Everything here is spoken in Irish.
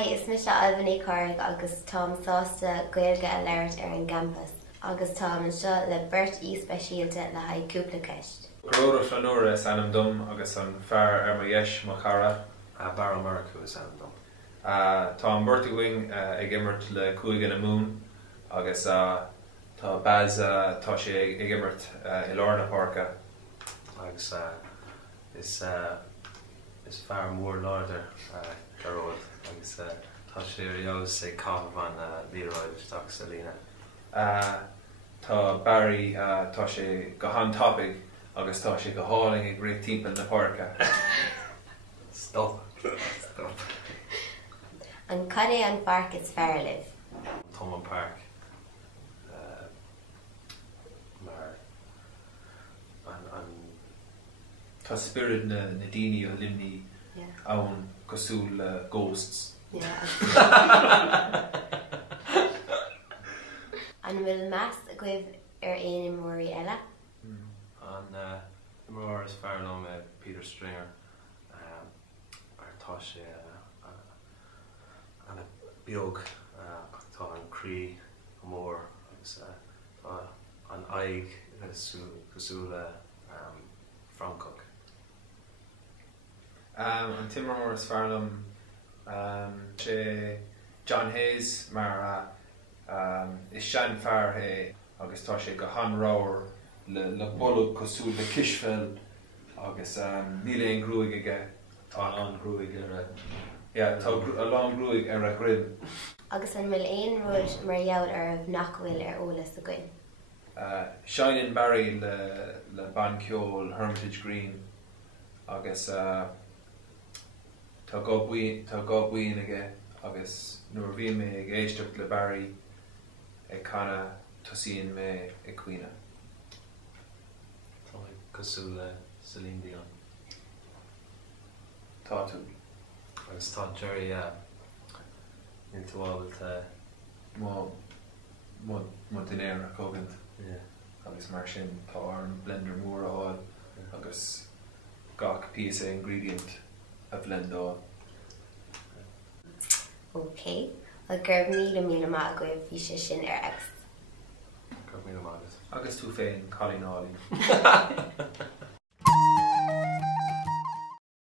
Hi, is mis Ailbhe Corrig agus Tom sásta gaeilge a léirt an gcampas. Agus Tom an seo le beirt íspéisialta le haid cúpla ceist. Gróda flanúra is anam dom agus an fear mar dheis mo cara. Bar America is anam dom. Tá an burta going ag immert le Cuireann Ailbhe agus tá baz tá sé ag immert I Lorna Parka. Agus is fear mór láidir garród agus tá sé rios sé cámh an líróid isteach sa lína. Tá Barry tá sé go han topic agus tá sé go háling ag réit timpeall na Parka. Stop. An cad é an park is fearr libh? Thomond Park. Mar an Tá spirit na daoine ó limní ann cosúil ghosts. An bhfuil meas a gcuibh ar aon imóirí eile? An imór is fearr lom Peter Stringer tá sé an beag tá an crí mór agus an aig cosúla Francach. An timor is fearr lom sé John Hayes mar is sean fearr é agus tá sé go hanráir le bolg cosúil le Kisfeld agus níl éon grúig aige. Tá an grúig Tá a lán grúig ar a grid. Agus an bhfuil aon ruid mar gheall ar bhnachmhfuil ar eolas a gcuin. Shining Barry le Banceol Hermitage Green agus tá go buin aige agus nuair bhíonn mé ag éisteacht le Barry ag chana tosíonn mé ag cuioine. Tá cosúla Celine Dion. Tá tú. Agus tá Jerry intuáilte Mo duine a cógant agus mar sin tá an blender mór áil agus gach PSA ingredient a blendá. Ok, a gurb míle má a gcuibh bhí sé sin ar agus. Gur mí agus. Agus tú féin Colin Ollie.